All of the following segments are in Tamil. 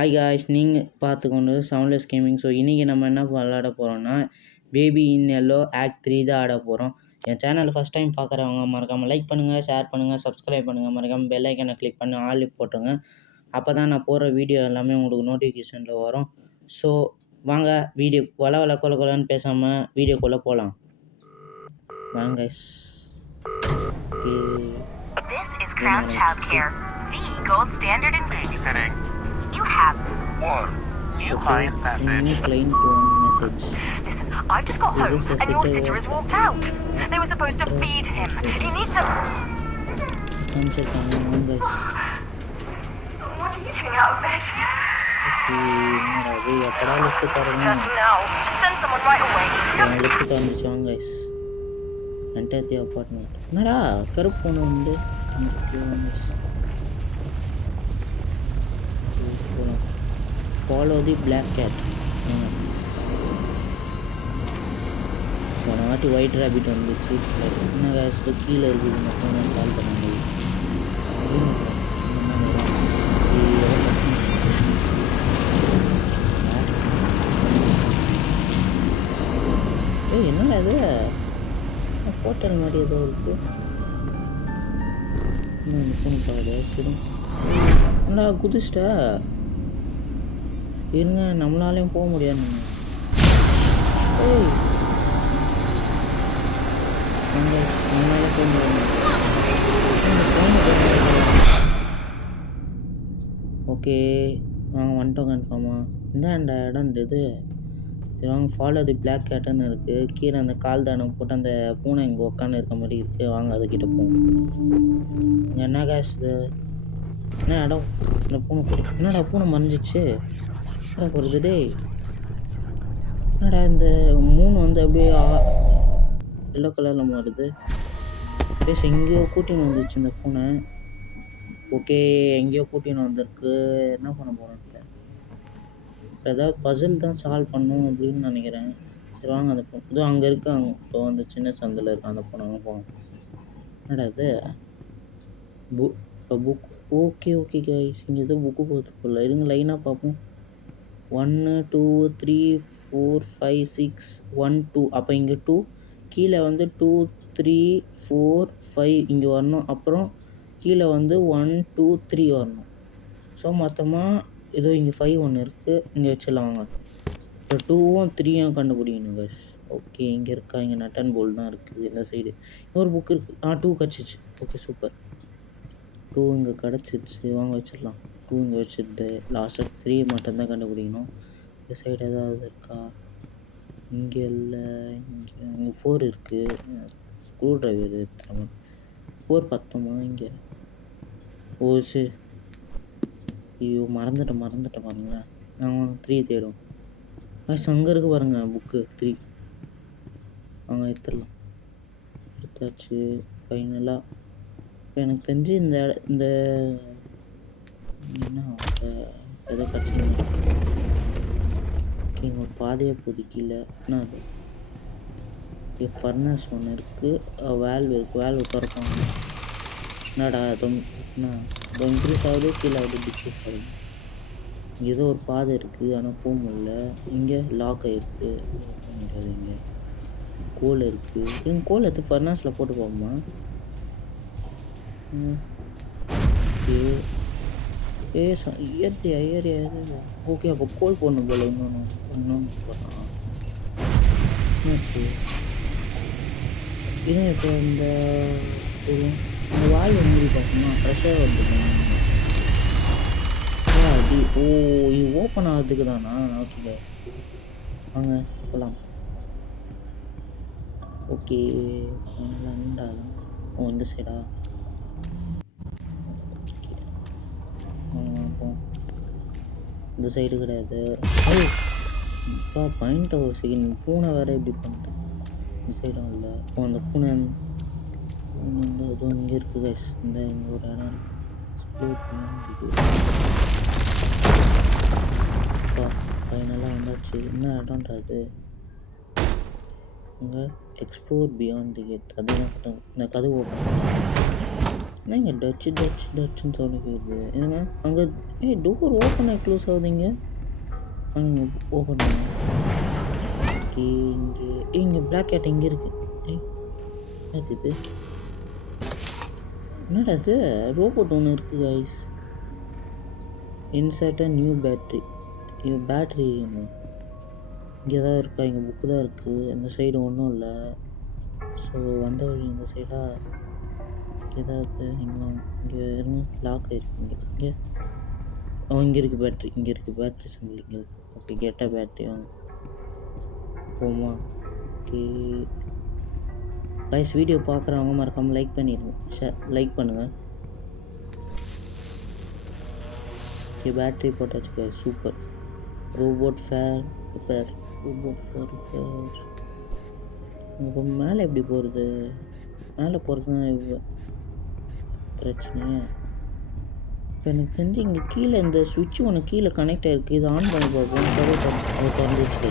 ஹாய் காய்ஸ், நீங்கள் பார்த்துக்கொண்டு சவுண்ட்லெஸ் கேமிங். ஸோ இன்றைக்கி நம்ம என்ன விளாட போகிறோம்னா பேபி இன் எல்லோ ஆக்ட் 3 தான் ஆட போகிறோம். என் சேனல் ஃபஸ்ட் டைம் பார்க்குறவங்க மறக்காமல் லைக் பண்ணுங்கள், ஷேர் பண்ணுங்கள், சப்ஸ்கிரைப் பண்ணுங்கள், மறக்காமல் பெல் ஐக்கனை கிளிக் பண்ணி ஆல் போட்டுருங்க. அப்போ தான் நான் போடுற வீடியோ எல்லாமே உங்களுக்கு நோட்டிஃபிகேஷனில் வரும். ஸோ வாங்க வீடியோ வள கொலன்னு பேசாமல் வீடியோக்குள்ளே போகலாம். வாங்க guys. This is Crown Child Care, the gold standard in babysitting. You have one new client message. New client message. Listen, I've just got home and your sister has walked out. They were supposed to feed him. He needs some. One second, guys. What are you doing out of bed? Just now. Send someone right away. Lift on guys. Enter the apartment. என்னடா கருப்பு பொண்ணு வந்து follow the black cat. போன வாட்டி ஒயிட் ரேபிட் வந்துச்சு. என்ன guys கீழே இருக்குது மட்டும் நான் கால் பண்ண முடியும். என்னடா இது ஹோட்டல் மாதிரி ஏதோ இருக்கு. என்னடா குதிச்சிட்டா இருங்க, நம்மளாலையும் போக முடியாது. நம்மளால போக முடியாது. ஓகே வாங்க வந்துட்டோம் கன்ஃபார்மா. இந்த இடம் இது வாங்க. ஃபாலோ தி பிளாக் கேட்டுன்னு இருக்குது. கீழே அந்த கால் தானம் போட்டு அந்த பூனை இங்கே உட்காந்து இருக்க மாதிரி இருக்குது. வாங்க அதுக்கிட்ட போவோம். இங்கே என்ன கேஷ் இது என்ன இடம்? இந்த பூனை போட்டு என்னடா பூனை மறைஞ்சிச்சு போகிறது. டே என்னடா இந்த மூணு வந்து அப்படியே எல்லோ கலரில் மாறுது. பேச எங்கேயோ கூட்டின்னு வந்துச்சு இந்த பூனை. ஓகே எங்கேயோ கூட்டின்னு வந்திருக்கு. என்ன பண்ண போகிறோம்? இப்போ ஏதாவது பசில் தான் சால்வ் பண்ணணும் அப்படின்னு நினைக்கிறேன். சரி வாங்க அந்த பொண்ணு இதுவும் அங்கே இருக்காங்க. இப்போ அந்த சின்ன சந்தில் இருக்க அந்த பொண்ணு அங்கே போகணும். என்னடா இது புக்? ஓகே கைஸ், இங்கே எதுவும் புக்கு போட்டுருக்குல்ல. இருங்க லைனாக பார்ப்போம். 1 2 3 4 5 6 1 2. அப்போ இங்கே 2 கீழே வந்து 2 3 4 5 இங்கே வரணும். அப்புறம் கீழே வந்து 1 2 3 வரணும். ஸோ மொத்தமாக ஏதோ இங்கே 5 ஒன்று இருக்குது. இங்கே வச்சிடலாம் வாங்க. இப்போ 2ம் 3யும் கண்டுபிடிக்கணும் guys. ஓகே இங்கே இருக்கா? இங்கே நட் அண்ட் போல்ட் தான் இருக்குது இந்த சைடு. இன்னொரு புக் இருக்குது. 2 கிடச்சிச்சு. Okay super. 2 இங்கே கிடச்சிச்சு. வாங்க வச்சிடலாம். 2 இங்கே வச்சுட்டு லாஸ்ட்டாக 3 மட்டும்தான் கண்டுபிடிக்கணும். இந்த சைடு ஏதாவது இருக்கா? இங்கே இல்லை. இங்கே 4 இருக்குது. ஸ்க்ரூ ட்ரைவர் எடுத்துகிற 4 பத்தோமா இங்கே? ஓ சரி. ஐயோ மறந்துட்டேன் பாருங்களேன். நாங்கள் 3 தேடும். அங்கே இருக்கு பாருங்கள் புக்கு 3. அவங்க எடுத்துடலாம். எடுத்தாச்சு ஃபைனலாக. இப்போ எனக்கு தெரிஞ்சு இந்த என்ன எதோ பிரச்சனை. ஓகே ஒரு பாதையை பொதுக்கில்ல. என்ன அது ஃபர்னஸ் ஒன்று இருக்குது. வேல்வ் இருக்குது. வேல்வ் திறப்பாங்க. என்னடா என்ன இன்க்ரீஸ் ஆகுது கீழே ஆகுது டிக்ரீஸ் ஆகுது. இங்கே ஏதோ ஒரு பாதை இருக்குது ஆனால் போக முடியல. இங்கே லாக் ஆகிருக்கு. முடியாது. இங்கே கோல் இருக்குது. எங்கள் கோல் எடுத்து ஃபர்னாஸில் போட்டு போகுமா? Area okay. அப்போ கோல் போடணும் போல. இன்னொன்று போடலாம். ஓகே இது இப்போ இந்த வாய் மூடி பார்க்கணும். ஃப்ரெஷ்ஷாக வந்துருக்கேன். ஓ இது ஓப்பன் ஆகிறதுக்கு தானா? ஓகே வாங்க போகலாம். ஓகே நண்டா. ஓ இந்த சைடா? இந்த சைடு கிடையாது. அப்பா பாயிண்ட் ஒரு செகண்ட். பூனை வேறு எப்படி பண்ணிட்டேன். இந்த சைடும் இல்லை. ஓ அந்த பூனை வந்து அதுவும் இங்கே இருக்குது கைஸ். இங்கே ஒரு இடம் ஃபைனலாக வந்தாச்சு. என்ன இடம்ன்றது இங்கே எக்ஸ்ப்ளோர் பியாண்ட் தி கேட். அதுதான் இந்த கதவு ஓப்பன். என்னங்க டச்சுன்னு சவுண்ட் கேட்குது. ஏங்க அங்கே டோர் ஓப்பன் ஆகி க்ளோஸ் ஆகுதுங்க. அங்கே ஓப்பன் பண்ணுங்க. ஓகே இங்கே பிளாக் கேட் இங்கே இருக்குது. என்னது இது? என்னடா இது? ரோபோட் ஒன்று இருக்குது கைஸ். Insert new battery. இது பேட்ரி இங்கே தான் இருக்கா? இங்கே புக்கு தான் இருக்குது. அந்த சைடு ஒன்றும் இல்லை. ஸோ வந்த வழி இந்த சைடாக ஏதாவது இங்கே இருங்க. லாக் ஆகிருக்கு. இங்கே இங்கே இருக்குது பேட்ரி. இங்கே இருக்குது பேட்ரி சிம்பிள் இங்கே இருக்குது. ஓகே கெட்ட பேட்ரி வாங்க போமா. ஓகே கைஸ் வீடியோ பார்க்குறவங்க மறக்காமல் லைக் பண்ணிடுங்க. லைக் பண்ணுங்கள். ஓகே பேட்ரி போட்டாச்சு guys. Super. Robot fair repair. இப்போ மேலே எப்படி போகிறது? மேலே போகிறது தான் பிரச்சனையே. இப்போ எனக்கு தெரிஞ்சு இங்கே கீழே இந்த சுவிட்ச் ஒன்று கீழே கனெக்ட் ஆகிருக்கு. இது ஆன் பண்ணி பார்ப்போம். அது திறந்துச்சு.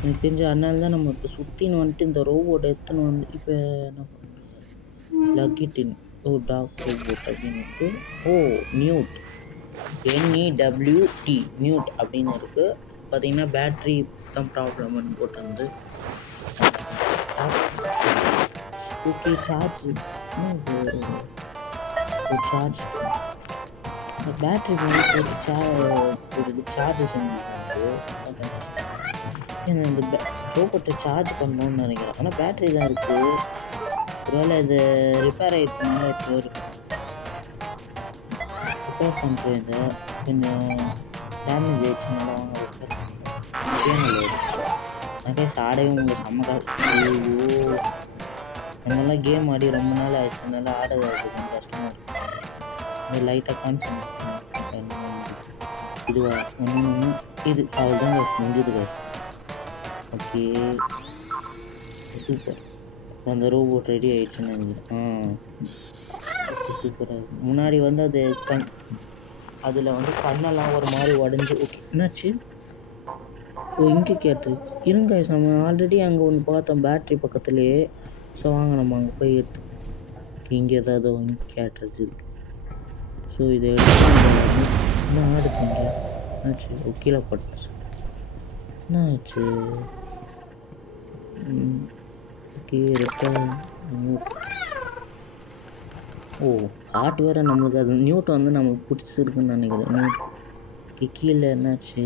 எனக்கு தெரிஞ்ச அதனால தான் நம்ம இப்போ சுற்றின்னு வந்துட்டு இந்த ரோபோட் எடுத்துன்னு வந்து இப்போ என்ன பண்ணுறது? லக்கிட்டின் டாக் ரோபோட் அப்படின்ட்டு நியூட் NEWT நியூட் அப்படின்னு இருக்குது. பார்த்தீங்கன்னா பேட்ரி தான் ப்ராப்ளம்னு போட்டு வந்து ஓகே சார்ஜ் பேட்ரி வந்து போட்டு சார்ஜ் செஞ்சுட்டு இந்த ரோபோட்டை சார்ஜ் பண்ணணும்னு நினைக்கிறேன். ஆனால் பேட்ரி தான் இருக்குது. ஒருவேளை இது ரிப்பேர் ஆகிடுச்சுனால இப்போ ரிப்பேர் பண்ணுறேன். இதை கொஞ்சம் டேமேஜ் ஆகிடுச்சுனால வாங்க ரிப்பேர் பண்ணுறேன். அதே சாடவே உங்களுக்கு செம்ம என்னெல்லாம் கேம் ஆடி ரொம்ப நாள் ஆயிடுச்சு. நல்லா ஆடுறது கொஞ்சம் கஷ்டமாக இருக்கும். இந்த லைட்டாக கான்சன்ட்ரேட் இதுவா ஒன்று இது அவ்வளோதாங்க முடிஞ்சது. Okay super. அந்த ரோபோட் ரெடி ஆகிடுச்சுன்னு நினைக்கிறேன். சூப்பராக இருக்குது. முன்னாடி வந்து அது அதில் வந்து கண்ணெல்லாம் ஒரு மாதிரி உடஞ்சி. ஓகே என்னாச்சு? இங்கே கேட்டுருச்சு. இருங்க நம்ம ஆல்ரெடி அங்கே ஒன்று பார்த்தோம் பேட்ரி பக்கத்துலேயே. ஸோ வாங்க நம்ம அங்கே போய் இங்கே ஏதாவது ஒன்று கேட்டுருச்சு இருக்கு. ஸோ இதை எடுத்து என்ன ஆடுது இங்கே? என்னாச்சு? கீழே போட்டுச்சு. என்ன ஆச்சு? ஓகே ஹார்ட் வேறு நம்மளுக்கு அது நியூட் வந்து நமக்கு பிடிச்சிருக்குன்னு நினைக்கிறேன். கீழே என்னாச்சு?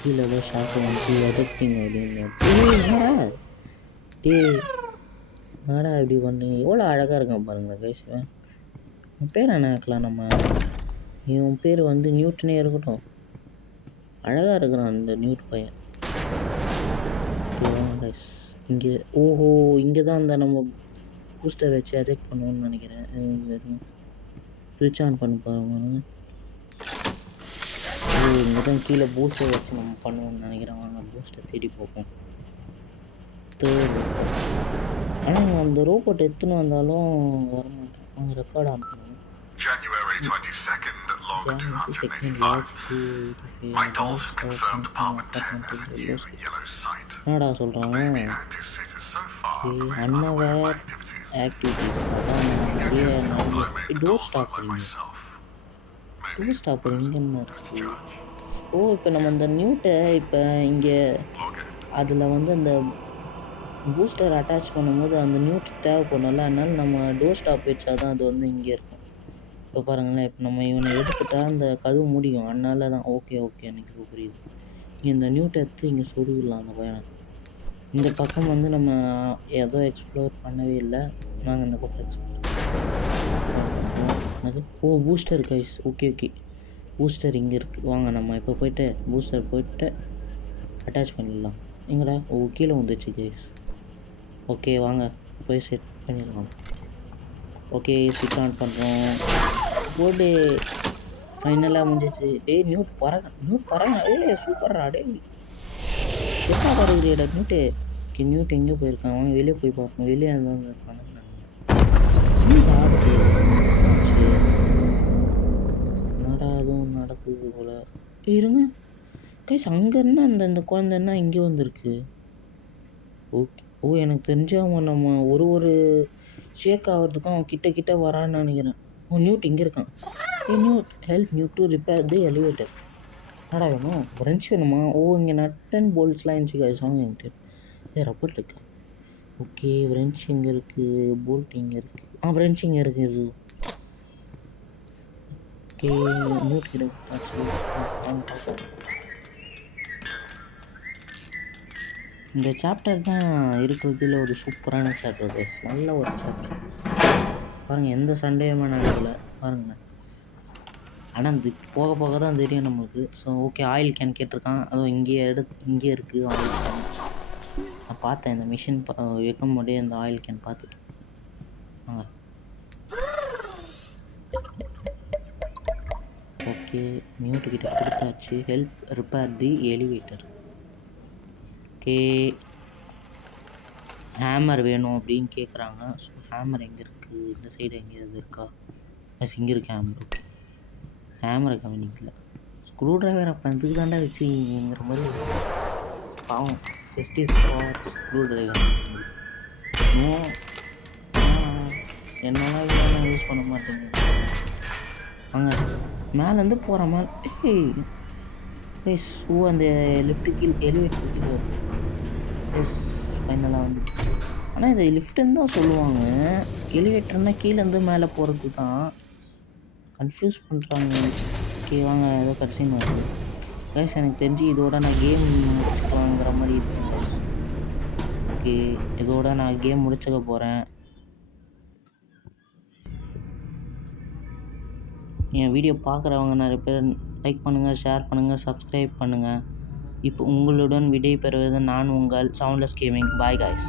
கீழே ஏதோ ஷாக்கு வந்து எதற்கிங்க அப்படின்னு என்னடா இப்படி பண்ணி எவ்வளோ அழகாக இருக்கான் பாருங்களேன் கைஸ்வேன். உன் பேர் என்ன ஆக்கலாம்? நம்ம இவன் பேர் வந்து நியூட்டனே இருக்கட்டும். அழகாக இருக்கிறான் அந்த நியூட் பையன். கைஸ் இங்கே இங்கே தான் அந்த நம்ம பூஸ்டர் வச்சு அஜெக்ட் பண்ணுவோன்னு நினைக்கிறேன். ஸ்விட்ச் ஆன் பண்ணி பாருங்க. இங்கே தான் கீழே பூஸ்டர் வச்சு நம்ம பண்ணுவோம்னு நினைக்கிறேன். வாங்க பூஸ்டர் தேடி பார்ப்போம். ஆனால் அந்த ரோபோட் எடுத்துன்னு வந்தாலும் வரமாட்டேன். அவங்க ரெக்கார்ட் ஆன் பண்ணுவோம். January 22nd at log 285. My dolls have confirmed Department 10 has a new yellow site. என்னடா சொல்கிறாங்க? அன்னவர் ஆக்டிவிட்டிஸ் டோர் ஸ்டாப்பர் இங்கே என்ன இருக்கு? இப்போ நம்ம அந்த நியூட்டை இப்போ இங்கே அதில் வந்து அந்த பூஸ்டர் அட்டாச் பண்ணும்போது அந்த நியூட் தேவைப்படணும்ல. அதனால நம்ம டோர் ஸ்டாப் வச்சா தான் அது வந்து இங்கே இருக்கும். இப்போ பாருங்களேன், இப்போ நம்ம இவனை எடுத்துட்டா அந்த கதவு முடியும். அதனால தான் ஓகே எனக்கு புரியுது. இங்கே இந்த நியூட்டை எடுத்து இங்கே சொருவிடலாம் அந்த பையனை. இந்த பக்கம் வந்து நம்ம ஏதோ எக்ஸ்ப்ளோர் பண்ணவே இல்லை. நாங்கள் இந்த பக்கம் எக்ஸ்ப்ளோர் அது பூஸ்டர் கைஸ். ஓகே பூஸ்டர் இங்கே இருக்குது. வாங்க நம்ம இப்போ போய்ட்டு பூஸ்டர் போய்ட்டு அட்டாச் பண்ணிடலாம். எங்கடா கீழே வந்துச்சு கைஸ். ஓகே வாங்க போய் செட் பண்ணிடலாம். ஓகே ஸ்விட்ச் ஆன் பண்ணுறோம். போர்டு ஃபைனலாக முடிஞ்சிச்சு. நியூட் பறங்க. சூப்பர்ரா எப்போ பறகுறியடா நியூட்டு? நியூட் எங்கே போயிருக்கான்? அவன் வெளியே போய் பார்ப்போம். வெளியே தான் இருக்கான். என்னடா அதுவும் நடக்குது போல். இருங்க கைஸ், அங்கே இருந்தால் அந்த குழந்தைன்னா இங்கே வந்திருக்கு. ஓகே எனக்கு தெரிஞ்சவங்க நம்ம ஒரு ஷேக் ஆகிறதுக்கும் அவன் கிட்ட வரான்னு நினைக்கிறேன். நியூட் இங்கே இருக்கான். Newt help Newt to repair the elevator. என்னடா வேணும்? பிரஞ்ச் வேணுமா? இங்கே நட் அண்ட் போல்ட்ஸ்லாம் இருந்துச்சு கைஸ். வாங்க என்கிட்ட ரப்பர் இருக்கா? ஓகே பிரஞ்ச் இங்கே இருக்குது, போல்ட் இங்கே இருக்குது. பிரஞ்ச் இங்கே இருக்குது. ஓகே நியூட் கிட்ட இந்த சாப்டர் தான் இருக்கிறதுல ஒரு சூப்பரான சாப்டர் கைஸ். நல்ல ஒரு சாப்டர் பாருங்கள். எந்த சண்டேயுமே நடக்கல பாருங்கள். ஆனால் இது போக தான் தெரியும் நம்மளுக்கு. ஸோ ஓகே ஆயில் கேன் கேட்டிருக்கான். அதுவும் இங்கே இருக்குது ஆயில் கேன். நான் பார்த்தேன் இந்த மிஷின் வைக்கும் போதே இந்த ஆயில் கேன் பார்த்துட்டு. வாங்க ஓகே மியூட்டுக்கிட்ட கொடுத்தாச்சு. Help repair the elevator. Okay hammer வேணும் அப்படின்னு கேட்குறாங்க. ஸோ ஹேமர் எங்கே இருக்குது? இந்த சைடு எங்கே இது இருக்கா? எஸ் இங்கே இருக்குது ஹேமர். ஓகே ஹேமரை கவனிக்கல. ஸ்க்ரூ ட்ரைவர் அப்போ இதுக்கு தாண்டா வச்சுங்கிற மாதிரி பாவம். Justice for screw driver. என்னெல்லாம் இதெல்லாம் யூஸ் பண்ண மாட்டேங்க. வாங்க மேலேருந்து போகிற மாதிரி. எஸ் அந்த லிஃப்ட்டு கீழே எலிவேட்டர் கீழே வரும். எஸ் ஃபைனலாக வந்து. ஆனால் இது லிஃப்ட்டுன்னு தான் சொல்லுவாங்க. எலிவேட்டர்னால் கீழேருந்து மேலே போகிறது தான். கன்ஃபியூஸ் பண்ணுறாங்க. ஓகே வாங்க ஏதோ கடைசின்னு வருது கைஸ். எனக்கு தெரிஞ்சு இதோட நான் கேம் முடிச்சுக்கலாங்கிற மாதிரி இருக்கு. ஓகே இதோட நான் கேம் முடிச்சுக்க போகிறேன். என் வீடியோ பார்க்குறவங்க நிறைய பேர் லைக் பண்ணுங்கள், ஷேர் பண்ணுங்கள், சப்ஸ்கிரைப் பண்ணுங்கள். இப்போ உங்களுடன் விடை பெறுவது நான் உங்கள் சவுண்ட்லெஸ் கேமிங். Bye guys.